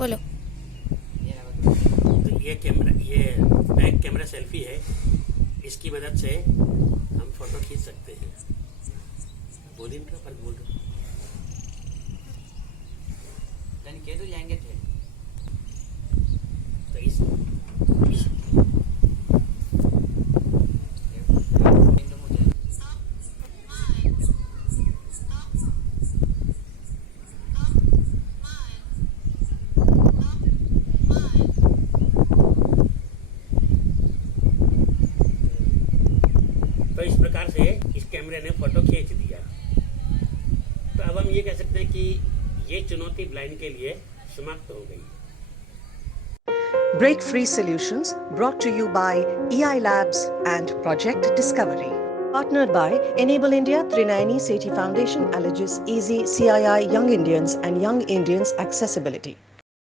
बोलो। तो ये बैक कैमरा सेल्फी है, इसकी मदद से हम फोटो खींच सकते हैं। बोलिए ना, पर बोल रहे कैसे जाएंगे थे तो इस तो इस प्रकार से इस कैमरे ने फोटो खींच दिया। तो अब हम ये कह सकते हैं कि ये चुनौती ब्लाइंड के लिए समाप्त हो गई। Break Free Solutions brought to you by EI Labs and Project Discovery. Partnered by Enable India, Trinayani Sethi Foundation, Allergis Easy, CII Young Indians and Young Indians Accessibility.